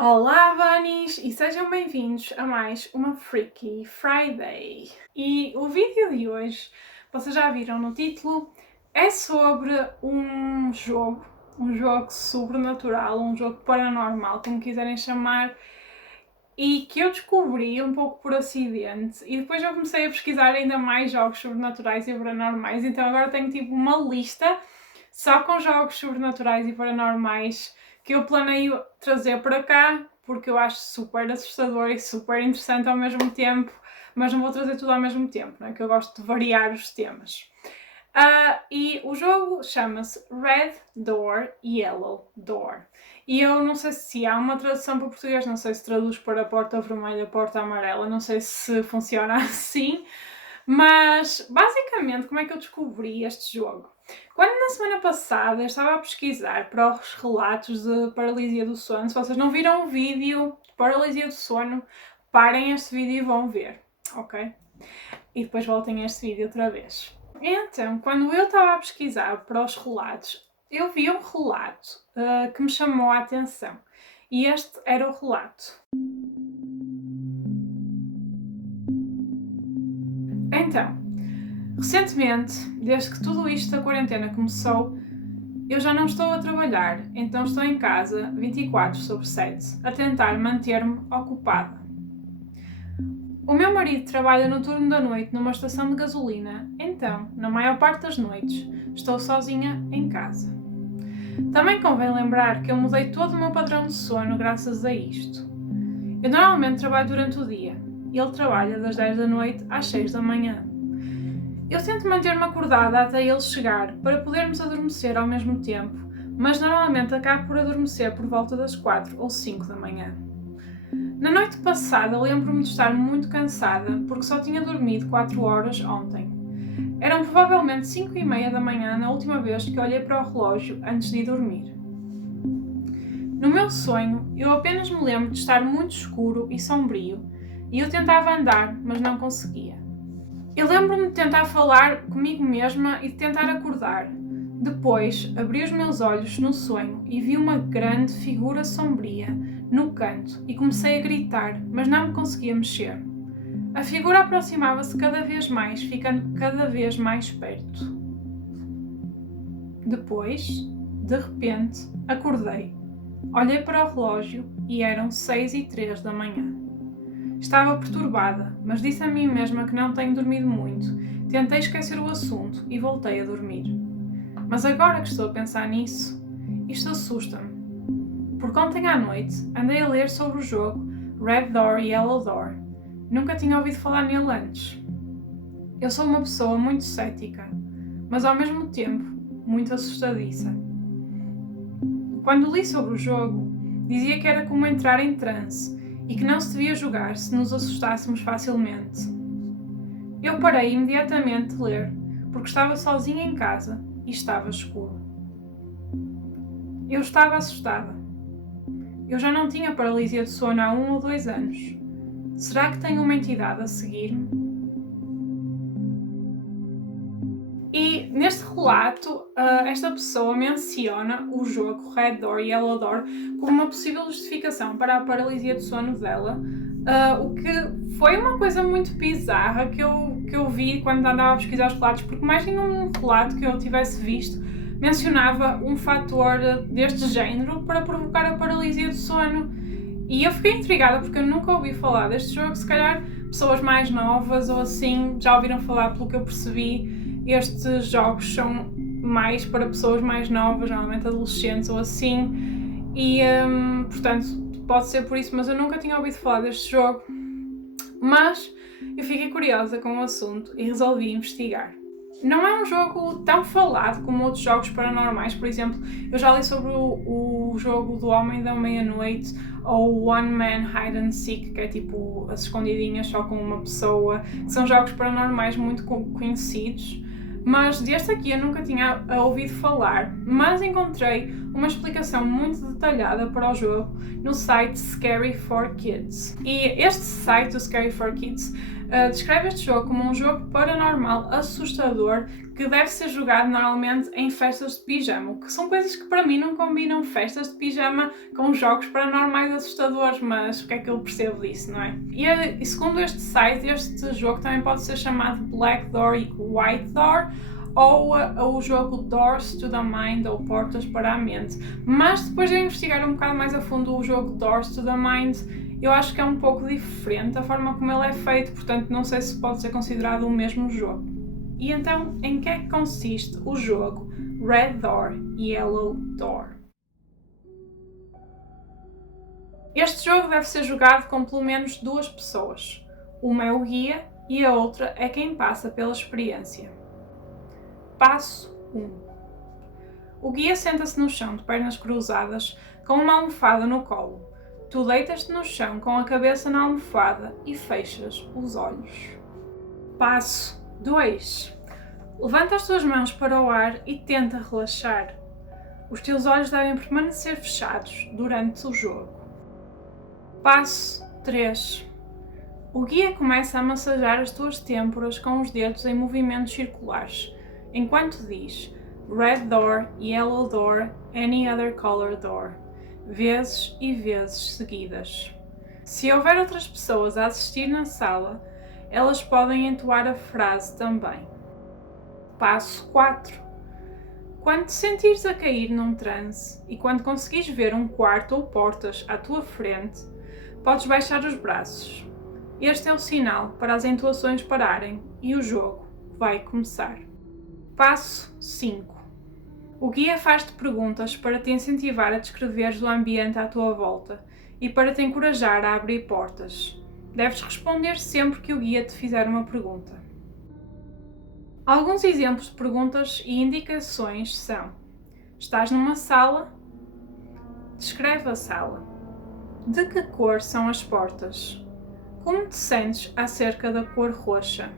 Olá, Bunnies, e sejam bem-vindos a mais uma Freaky Friday. E o vídeo de hoje, vocês já viram no título, é sobre um jogo sobrenatural, um jogo paranormal, como quiserem chamar, e que eu descobri um pouco por acidente. E depois eu comecei a pesquisar ainda mais jogos sobrenaturais e paranormais, então agora tenho tipo uma lista só com jogos sobrenaturais e paranormais que eu planeio trazer para cá, porque eu acho super assustador e super interessante ao mesmo tempo, mas não vou trazer tudo ao mesmo tempo, não é? Que eu gosto de variar os temas. E o jogo chama-se Red Door Yellow Door. E eu não sei se há uma tradução para português, não sei se traduz para porta vermelha, porta amarela, não sei se funciona assim, mas basicamente como é que eu descobri este jogo? Quando na semana passada eu estava a pesquisar para os relatos de paralisia do sono, se vocês não viram o vídeo de paralisia do sono, parem este vídeo e vão ver, ok? E depois voltem a este vídeo outra vez. Então, quando eu estava a pesquisar para os relatos, eu vi um relato que me chamou a atenção. E este era o relato. Então, recentemente, desde que tudo isto da quarentena começou, eu já não estou a trabalhar, então estou em casa 24/7 a tentar manter-me ocupada. O meu marido trabalha no turno da noite numa estação de gasolina, então, na maior parte das noites, estou sozinha em casa. Também convém lembrar que eu mudei todo o meu padrão de sono graças a isto. Eu normalmente trabalho durante o dia, e ele trabalha das 10 da noite às 6 da manhã. Eu tento manter-me acordada até ele chegar, para podermos adormecer ao mesmo tempo, mas normalmente acabo por adormecer por volta das 4 ou 5 da manhã. Na noite passada lembro-me de estar muito cansada, porque só tinha dormido 4 horas ontem. Eram provavelmente 5:30 da manhã na última vez que olhei para o relógio antes de ir dormir. No meu sonho, eu apenas me lembro de estar muito escuro e sombrio, e eu tentava andar, mas não conseguia. Eu lembro-me de tentar falar comigo mesma e de tentar acordar. Depois, abri os meus olhos no sonho e vi uma grande figura sombria no canto e comecei a gritar, mas não me conseguia mexer. A figura aproximava-se cada vez mais, ficando cada vez mais perto. Depois, de repente, acordei. Olhei para o relógio e eram 6:03 da manhã. Estava perturbada, mas disse a mim mesma que não tenho dormido muito. Tentei esquecer o assunto e voltei a dormir. Mas agora que estou a pensar nisso, isto assusta-me. Porque ontem à noite andei a ler sobre o jogo Red Door Yellow Door. Nunca tinha ouvido falar nele antes. Eu sou uma pessoa muito cética, mas ao mesmo tempo muito assustadiça. Quando li sobre o jogo, dizia que era como entrar em transe e que não se devia jogar se nos assustássemos facilmente. Eu parei imediatamente de ler, porque estava sozinha em casa e estava escuro. Eu estava assustada. Eu já não tinha paralisia de sono há 1 ou 2 anos. Será que tenho uma entidade a seguir-me? E neste relato, esta pessoa menciona o jogo Red Door Yellow Door como uma possível justificação para a paralisia de sono dela, o que foi uma coisa muito bizarra que eu vi quando andava a pesquisar os relatos, porque mais nenhum relato que eu tivesse visto mencionava um fator deste género para provocar a paralisia de sono. E eu fiquei intrigada porque eu nunca ouvi falar deste jogo. Se calhar pessoas mais novas ou assim já ouviram falar, pelo que eu percebi. Estes jogos são mais para pessoas mais novas, normalmente adolescentes ou assim, e portanto pode ser por isso, mas eu nunca tinha ouvido falar deste jogo. Mas eu fiquei curiosa com o assunto e resolvi investigar. Não é um jogo tão falado como outros jogos paranormais, por exemplo, eu já li sobre o jogo do Homem da Meia-Noite ou o One Man Hide and Seek, que é tipo as escondidinhas só com uma pessoa, que são jogos paranormais muito conhecidos, mas deste aqui eu nunca tinha ouvido falar, mas encontrei uma explicação muito detalhada para o jogo no site Scary for Kids. E este site, o Scary for Kids, Descreve este jogo como um jogo paranormal assustador que deve ser jogado normalmente em festas de pijama, que são coisas que para mim não combinam, festas de pijama com jogos paranormais assustadores, mas o que é que eu percebo disso, não é? E segundo este site, este jogo também pode ser chamado Black Door e White Door, ou o jogo Doors to the Mind, ou Portas para a Mente. Mas depois de investigar um bocado mais a fundo o jogo Doors to the Mind, eu acho que é um pouco diferente a forma como ele é feito, portanto não sei se pode ser considerado o mesmo jogo. E então, em que é que consiste o jogo Red Door e Yellow Door? Este jogo deve ser jogado com pelo menos 2 pessoas. Uma é o guia e a outra é quem passa pela experiência. Passo 1. O guia senta-se no chão de pernas cruzadas com uma almofada no colo. Tu deitas-te no chão com a cabeça na almofada e fechas os olhos. Passo 2. Levanta as tuas mãos para o ar e tenta relaxar. Os teus olhos devem permanecer fechados durante o jogo. Passo 3. O guia começa a massajar as tuas têmporas com os dedos em movimentos circulares, enquanto diz Red Door, Yellow Door, Any Other Color Door, vezes e vezes seguidas. Se houver outras pessoas a assistir na sala, elas podem entoar a frase também. Passo 4. Quando te sentires a cair num transe e quando conseguires ver um quarto ou portas à tua frente, podes baixar os braços. Este é o sinal para as entoações pararem e o jogo vai começar. Passo 5. O guia faz-te perguntas para te incentivar a descreveres o ambiente à tua volta e para te encorajar a abrir portas. Deves responder sempre que o guia te fizer uma pergunta. Alguns exemplos de perguntas e indicações são: estás numa sala? Descreve a sala. De que cor são as portas? Como te sentes acerca da cor roxa?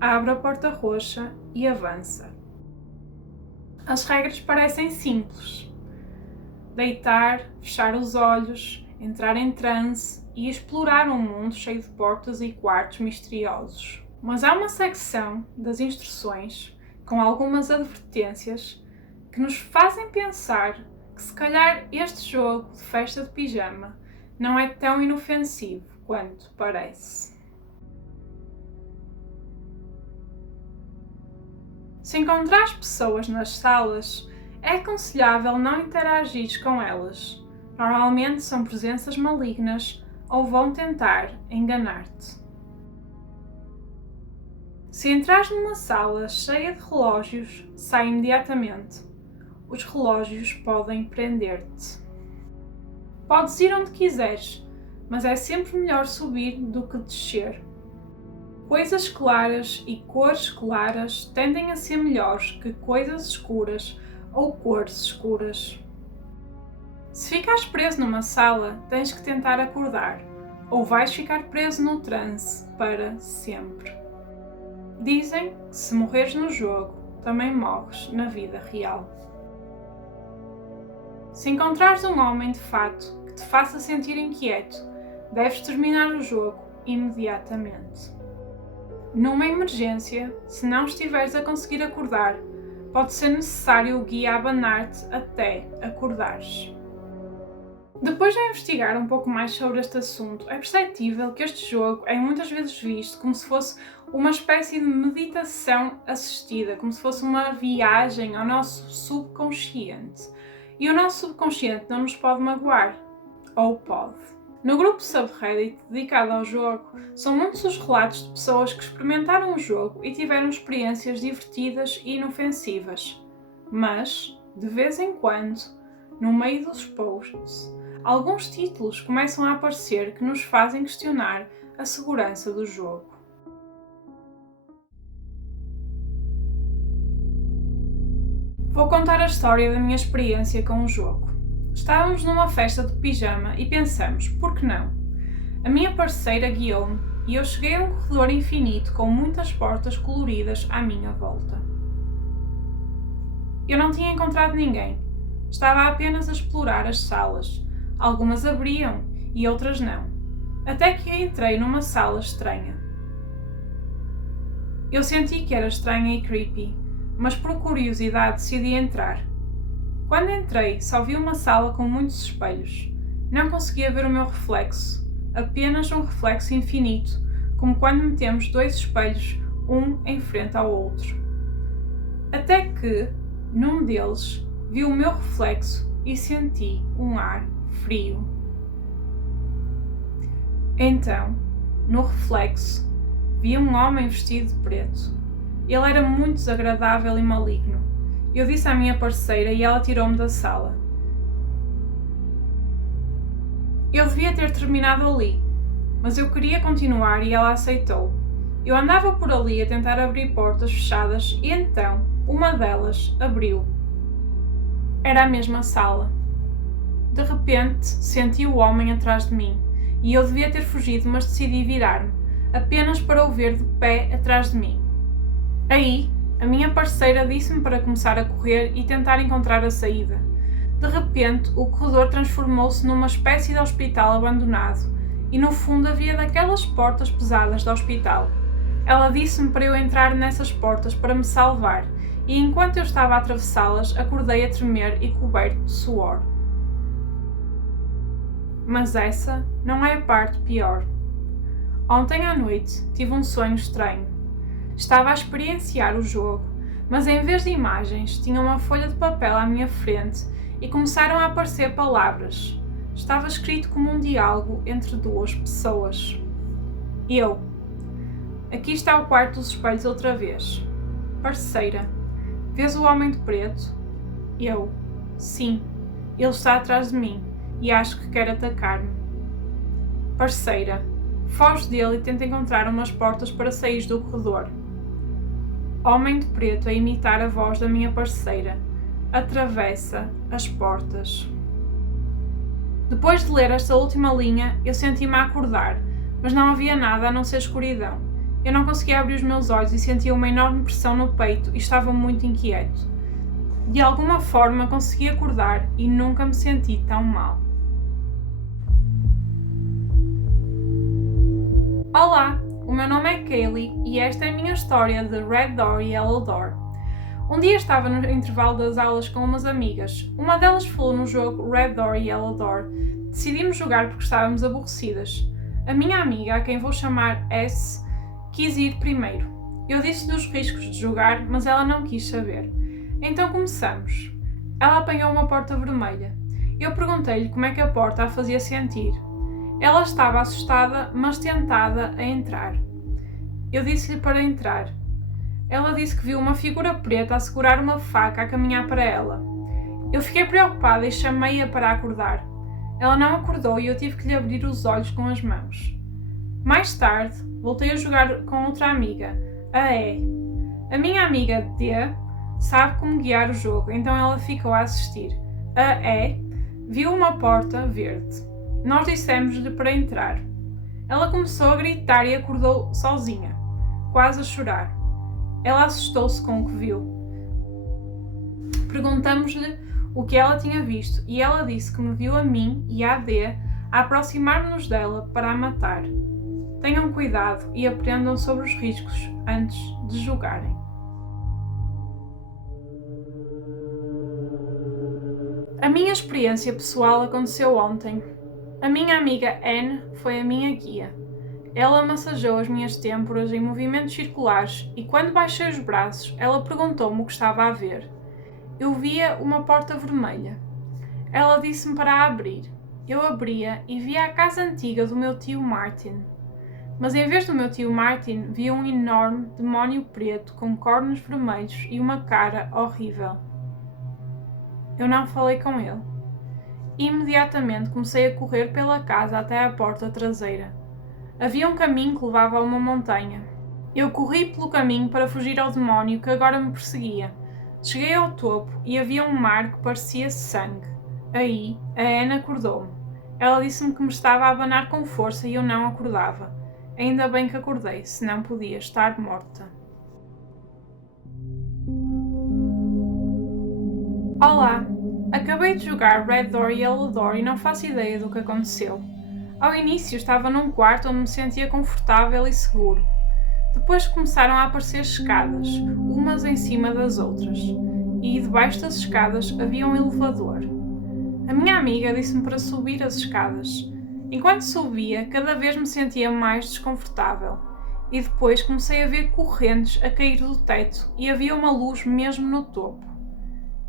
Abre a porta roxa e avança. As regras parecem simples. Deitar, fechar os olhos, entrar em transe e explorar um mundo cheio de portas e quartos misteriosos. Mas há uma secção das instruções, com algumas advertências, que nos fazem pensar que se calhar este jogo de festa de pijama não é tão inofensivo quanto parece. Se encontrares pessoas nas salas, é aconselhável não interagir com elas. Normalmente são presenças malignas ou vão tentar enganar-te. Se entrares numa sala cheia de relógios, sai imediatamente. Os relógios podem prender-te. Podes ir onde quiseres, mas é sempre melhor subir do que descer. Coisas claras e cores claras tendem a ser melhores que coisas escuras ou cores escuras. Se ficares preso numa sala, tens que tentar acordar, ou vais ficar preso no transe para sempre. Dizem que se morreres no jogo, também morres na vida real. Se encontrares um homem de fato que te faça sentir inquieto, deves terminar o jogo imediatamente. Numa emergência, se não estiveres a conseguir acordar, pode ser necessário o guia abanar-te até acordares. Depois de investigar um pouco mais sobre este assunto, é perceptível que este jogo é muitas vezes visto como se fosse uma espécie de meditação assistida, como se fosse uma viagem ao nosso subconsciente. E o nosso subconsciente não nos pode magoar. Ou pode. No grupo subreddit dedicado ao jogo, são muitos os relatos de pessoas que experimentaram o jogo e tiveram experiências divertidas e inofensivas. Mas, de vez em quando, no meio dos posts, alguns títulos começam a aparecer que nos fazem questionar a segurança do jogo. Vou contar a história da minha experiência com o jogo. Estávamos numa festa de pijama e pensamos, por que não? A minha parceira guiou-me e eu cheguei a um corredor infinito com muitas portas coloridas à minha volta. Eu não tinha encontrado ninguém. Estava apenas a explorar as salas. Algumas abriam e outras não. Até que entrei numa sala estranha. Eu senti que era estranha e creepy, mas por curiosidade decidi entrar. Quando entrei, só vi uma sala com muitos espelhos. Não conseguia ver o meu reflexo, apenas um reflexo infinito, como quando metemos dois espelhos, um em frente ao outro. Até que, num deles, vi o meu reflexo e senti um ar frio. Então, no reflexo, vi um homem vestido de preto. Ele era muito desagradável e maligno. Eu disse à minha parceira e ela tirou-me da sala. Eu devia ter terminado ali, mas eu queria continuar e ela aceitou. Eu andava por ali a tentar abrir portas fechadas e então uma delas abriu. Era a mesma sala. De repente, senti o homem atrás de mim e eu devia ter fugido, mas decidi virar-me, apenas para o ver de pé atrás de mim. Aí, a minha parceira disse-me para começar a correr e tentar encontrar a saída. De repente, o corredor transformou-se numa espécie de hospital abandonado e no fundo havia daquelas portas pesadas do hospital. Ela disse-me para eu entrar nessas portas para me salvar e enquanto eu estava a atravessá-las, acordei a tremer e coberto de suor. Mas essa não é a parte pior. Ontem à noite tive um sonho estranho. Estava a experienciar o jogo, mas em vez de imagens, tinha uma folha de papel à minha frente e começaram a aparecer palavras. Estava escrito como um diálogo entre duas pessoas. Eu. Aqui está o quarto dos espelhos outra vez. Parceira. Vês o homem de preto? Eu. Sim. Ele está atrás de mim e acho que quer atacar-me. Parceira. Foge dele e tenta encontrar umas portas para sair do corredor. Homem de preto a imitar a voz da minha parceira. Atravessa as portas. Depois de ler esta última linha, eu senti-me a acordar, mas não havia nada a não ser escuridão. Eu não conseguia abrir os meus olhos e sentia uma enorme pressão no peito e estava muito inquieto. De alguma forma consegui acordar e nunca me senti tão mal. Olá, o meu nome é Kaylee e esta é a minha história de Red Door e Yellow Door. Um dia estava no intervalo das aulas com umas amigas. Uma delas falou no jogo Red Door e Yellow Door. Decidimos jogar porque estávamos aborrecidas. A minha amiga, a quem vou chamar S, quis ir primeiro. Eu disse dos riscos de jogar, mas ela não quis saber. Então começamos. Ela apanhou uma porta vermelha. Eu perguntei-lhe como é que a porta a fazia sentir. Ela estava assustada, mas tentada a entrar. Eu disse-lhe para entrar. Ela disse que viu uma figura preta a segurar uma faca a caminhar para ela. Eu fiquei preocupada e chamei-a para acordar. Ela não acordou e eu tive que lhe abrir os olhos com as mãos. Mais tarde, voltei a jogar com outra amiga, a E. A minha amiga D sabe como guiar o jogo, então ela ficou a assistir. A E viu uma porta verde. Nós dissemos-lhe para entrar. Ela começou a gritar e acordou sozinha, quase a chorar. Ela assustou-se com o que viu. Perguntamos-lhe o que ela tinha visto e ela disse que me viu a mim e a D a aproximar-nos dela para a matar. Tenham cuidado e aprendam sobre os riscos antes de jogarem. A minha experiência pessoal aconteceu ontem. A minha amiga Anne foi a minha guia. Ela massageou as minhas têmporas em movimentos circulares e quando baixei os braços, ela perguntou-me o que estava a ver. Eu via uma porta vermelha. Ela disse-me para a abrir. Eu abria e via a casa antiga do meu tio Martin. Mas em vez do meu tio Martin, via um enorme demónio preto com cornos vermelhos e uma cara horrível. Eu não falei com ele. Imediatamente comecei a correr pela casa até à porta traseira. Havia um caminho que levava a uma montanha. Eu corri pelo caminho para fugir ao demónio que agora me perseguia. Cheguei ao topo e havia um mar que parecia sangue. Aí, a Anne acordou-me. Ela disse-me que me estava a abanar com força e eu não acordava. Ainda bem que acordei, senão podia estar morta. Olá! Acabei de jogar Red Door e Yellow Door e não faço ideia do que aconteceu. Ao início estava num quarto onde me sentia confortável e seguro. Depois começaram a aparecer escadas, umas em cima das outras, e debaixo das escadas havia um elevador. A minha amiga disse-me para subir as escadas. Enquanto subia, cada vez me sentia mais desconfortável, e depois comecei a ver correntes a cair do teto e havia uma luz mesmo no topo.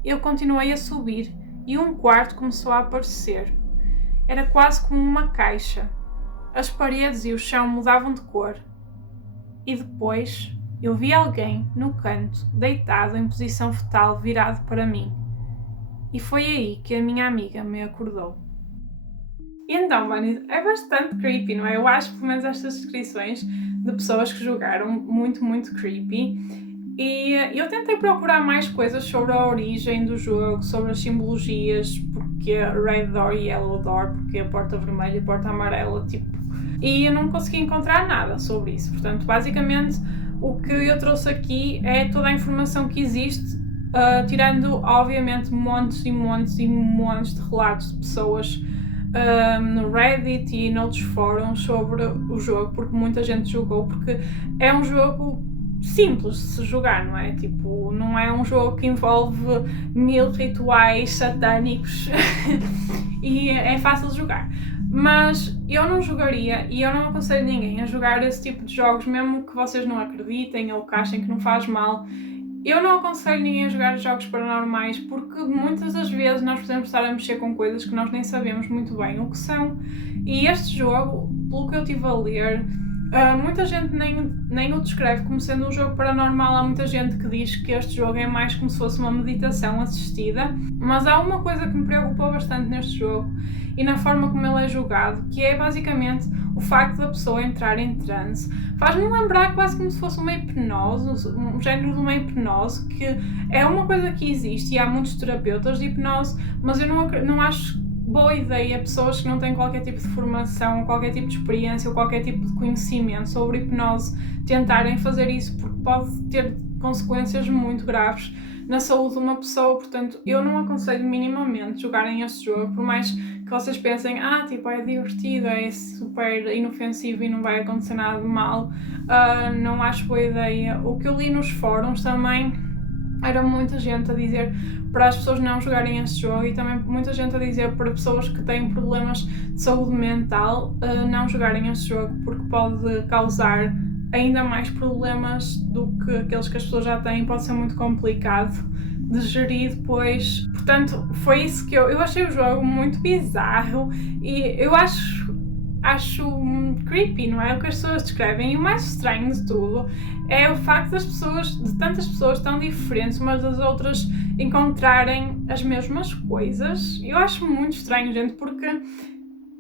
Eu continuei a subir e um quarto começou a aparecer. Era quase como uma caixa. As paredes e o chão mudavam de cor. E depois eu vi alguém no canto, deitado em posição fetal, virado para mim. E foi aí que a minha amiga me acordou. E então, Bunny, é bastante creepy, não é? Eu acho que pelo menos estas descrições de pessoas que jogaram muito, muito creepy. E eu tentei procurar mais coisas sobre a origem do jogo, sobre as simbologias, porque Red Door e Yellow Door, porque a porta vermelha e a porta amarela, tipo... E eu não consegui encontrar nada sobre isso. Portanto, basicamente, o que eu trouxe aqui é toda a informação que existe, tirando, obviamente, montes e montes e montes de relatos de pessoas no Reddit e noutros fóruns sobre o jogo, porque muita gente jogou, porque é um jogo simples de se jogar, não é? Tipo, não é um jogo que envolve 1000 rituais satânicos e é fácil de jogar. Mas eu não jogaria e eu não aconselho ninguém a jogar esse tipo de jogos, mesmo que vocês não acreditem ou que achem que não faz mal. Eu não aconselho ninguém a jogar jogos paranormais porque muitas das vezes nós podemos estar a mexer com coisas que nós nem sabemos muito bem o que são. E este jogo, pelo que eu estive a ler, muita gente nem o descreve como sendo um jogo paranormal. Há muita gente que diz que este jogo é mais como se fosse uma meditação assistida. Mas há uma coisa que me preocupou bastante neste jogo e na forma como ele é jogado, que é basicamente o facto da pessoa entrar em transe. Faz-me lembrar quase como se fosse uma hipnose, um género de uma hipnose, que é uma coisa que existe e há muitos terapeutas de hipnose, mas eu não acho boa ideia pessoas que não têm qualquer tipo de formação, qualquer tipo de experiência ou qualquer tipo de conhecimento sobre hipnose tentarem fazer isso, porque pode ter consequências muito graves na saúde de uma pessoa. Portanto, eu não aconselho minimamente jogarem este jogo, por mais que vocês pensem, tipo, é divertido, é super inofensivo e não vai acontecer nada de mal. Não acho boa ideia. O que eu li nos fóruns também era muita gente a dizer para as pessoas não jogarem este jogo e também muita gente a dizer para pessoas que têm problemas de saúde mental não jogarem este jogo, porque pode causar ainda mais problemas do que aqueles que as pessoas já têm. Pode ser muito complicado de gerir depois. Portanto, foi isso que eu achei o jogo muito bizarro e eu acho creepy, não é? O que as pessoas descrevem. E o mais estranho de tudo é o facto de tantas pessoas tão diferentes umas das outras encontrarem as mesmas coisas. Eu acho muito estranho, gente, porque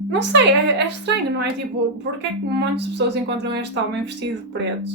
não sei, é estranho, não é? Tipo, porque é que muitas pessoas encontram este homem vestido de preto?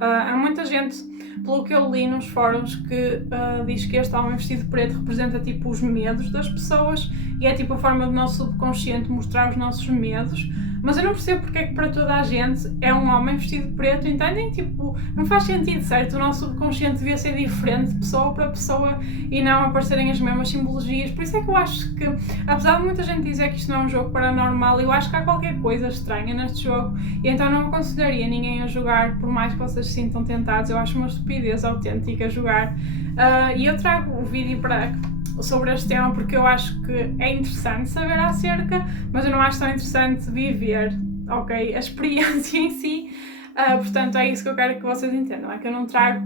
Há muita gente, pelo que eu li nos fóruns, que diz que este homem vestido de preto representa tipo os medos das pessoas e é tipo a forma do nosso subconsciente mostrar os nossos medos. Mas eu não percebo porque é que para toda a gente é um homem vestido de preto, entendem? Tipo, não faz sentido, certo? O nosso subconsciente devia ser diferente de pessoa para pessoa e não aparecerem as mesmas simbologias. Por isso é que eu acho que, apesar de muita gente dizer que isto não é um jogo paranormal, eu acho que há qualquer coisa estranha neste jogo e então não aconselharia ninguém a jogar, por mais que vocês se sintam tentados. Eu acho uma estupidez autêntica jogar. E eu trago o vídeo sobre este tema porque eu acho que é interessante saber acerca, mas eu não acho tão interessante viver, ok? A experiência em si. Portanto, é isso que eu quero que vocês entendam. É que eu não trago,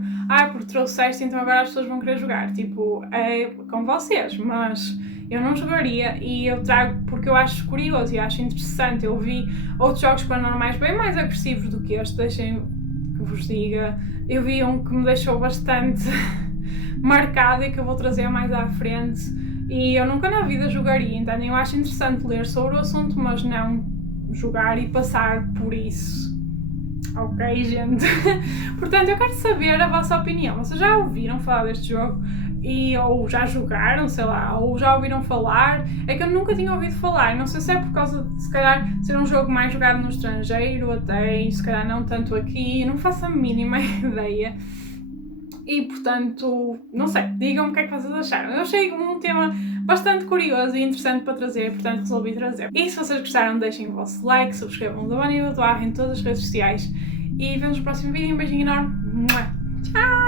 porque trouxeste, então agora as pessoas vão querer jogar. Tipo, é com vocês, mas eu não jogaria e eu trago porque eu acho curioso e acho interessante. Eu vi outros jogos paranormais bem mais agressivos do que este, deixem que vos diga. Eu vi um que me deixou bastante marcado e que eu vou trazer mais à frente e eu nunca na vida jogaria, então eu acho interessante ler sobre o assunto, mas não jogar e passar por isso. Ok, gente? Portanto, eu quero saber a vossa opinião. Vocês já ouviram falar deste jogo? Ou já jogaram, sei lá, ou já ouviram falar? É que eu nunca tinha ouvido falar, não sei se é por causa de, se calhar, ser um jogo mais jogado no estrangeiro até, e se calhar não tanto aqui, não faço a mínima ideia. E, portanto, não sei, digam-me o que é que vocês acharam. Eu achei um tema bastante curioso e interessante para trazer, portanto resolvi trazer. E se vocês gostaram, deixem o vosso like, subscrevam o Bunny Boudoir em todas as redes sociais e vemos no próximo vídeo. Um beijinho enorme. Tchau!